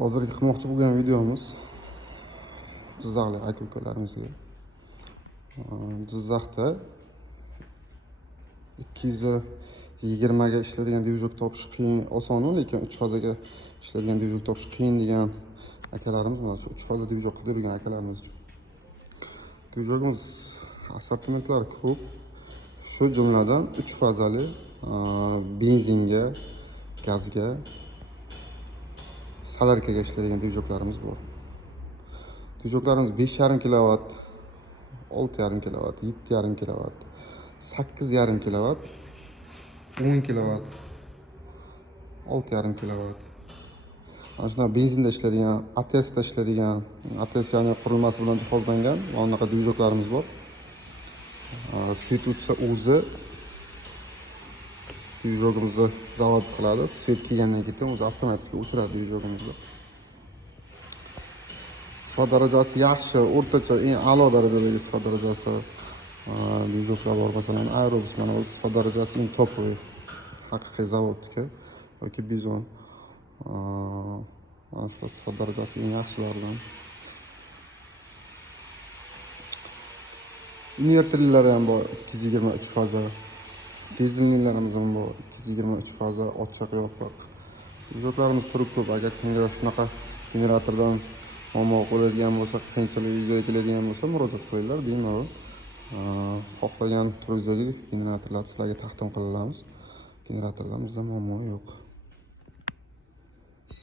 Hozirgi qilmoqchi bo'lgan videomiz Jizzaxlik aka-ukalarimizga. Jizzaxda 220 ga ishlaydigan dvijok topish qiyin, oson, lekin 3 fazaga ishlaydigan dvijok topish qiyin degan akalarimiz, mana shu 3 faza dvijok qilib yurgan akalarimiz uchun. Dvijogimiz assortimentlari ko'p. Shu jumladan 3 fazali benzinga, gazga, solarkaga ishlaydigan dvijoklarimiz bor. Dvijoklarimiz 5,5 kilovat, 6,5 kilovat, 7,5 kilovat, 8,5 kilovat, 10 kilovat, 6,5 kilovat. Mana shunday benzinda ishlaydigan, ATSda ishlaydigan, ATS ya'ni qurilmasi bilan jihozlangan mana bunaqa dvijoklarimiz bor. Svet o'tsa o'zi dvijogimizni zavod qiladi. Svet kelgandan keyin o'zi avtomatik o'chiradi dvijogimizni. Sifat darajasi yaxshi, o'rtacha, eng a'lo darajadagi sifat darajasi dvijoklar bor. Masalan, Aerobuslarning o'z sifat darajasi eng topoy, haqiqiy zavodniki yoki Bizon. Mana shu sifat darajasi eng yaxshilaridan. Invertorlari ham bor, 223 faza. Dizellarimiz ham bor, 223 faza, ochiq yopiq. Dvijoklarimiz turib ko'p. Agar kimga shunaqa generatordan muammo bo'ladigan bo'lsa, qiyinchilik yuzaga keladigan bo'lsa, murojaat qilinglar, bemalol. Xohlagan turdagi generatorlarni sizlarga taqdim qilamiz. Generatorlarimizda muammo yo'q.